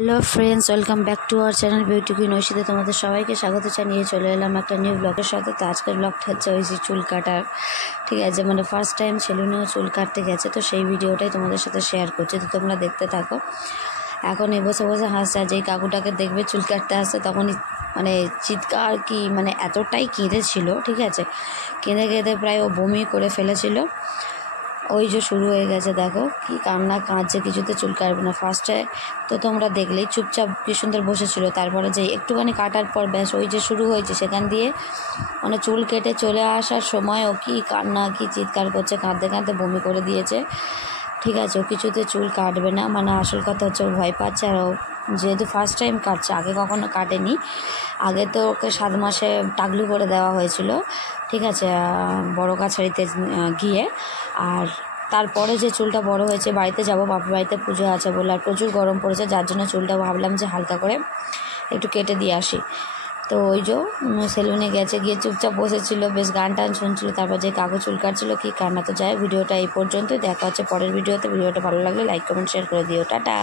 Hello friends, welcome back to our channel beauty queen ঐশীতে তোমাদের সবাইকে স্বাগত জানিয়ে চলে এলাম একটা নিউ ব্লগের সাথে। তো আজকের ব্লগটা হচ্ছে ঐশী চুল কাটার, ঠিক আছে, মানে ফার্স্ট টাইম সেলুনেও চুল কাটতে গেছে, তো সেই ভিডিওটাই তোমাদের সাথে শেয়ার করছি। তো তোমরা দেখতে থাকো। এখন বসে বসে হাসছে, আর যেই কাকুটাকে দেখবে চুল কাটতে আসছে তখনই মানে চিৎকার কি মানে এতটাই কেঁদেছিল, ঠিক আছে, কেঁদে কেঁদে প্রায় ও বমি করে ফেলেছিল। ওই যে শুরু হয়ে গেছে, দেখো কি কান্না কাঁদছে, কিছুতে চুল কাটবে না। ফার্স্টে তো তোমরা দেখলেই চুপচাপ কি সুন্দর বসেছিল, তারপরে যে একটুখানি কাটার পর ব্যাস ওই যে শুরু হয়েছে, সেখান দিয়ে মানে চুল কেটে চলে আসার সময় ও কি কান্না কি চিৎকার করছে, কাঁদতে কাঁদতে বমি করে দিয়েছে, ঠিক আছে। ও কিছুতে চুল কাটবে না, মানে আসল কথা হচ্ছে ও ভয় পাচ্ছে। আর ও যেহেতু ফার্স্ট টাইম কাটছে, আগে কখনো কাটেনি, আগে তো ওকে 7 মাসে টাকলু করে দেওয়া হয়েছিল, ঠিক আছে, বড় কাছারিতে গিয়ে। আর তারপরে যে চুলটা বড় হয়েছে, বাড়িতে যাব, বাপের বাড়িতে পুজো আছে বলে, আর প্রচুর গরম পড়েছে, যার জন্য চুলটা ভাবলাম যে হালকা করে একটু কেটে দিয়ে আসি। তো ওই যে সেলুনে গেছে, গিয়ে চুপচাপ বসেছিল, বেশ গান টান শুনছিল, তারপর যে কাকু চুল কাটছিল কি কান্না। তো যাই, ভিডিওটা এই পর্যন্তই, দেখা হচ্ছে পরের ভিডিওতে। ভিডিওটা ভালো লাগলে লাইক কমেন্ট শেয়ার করে দিও, টাটা।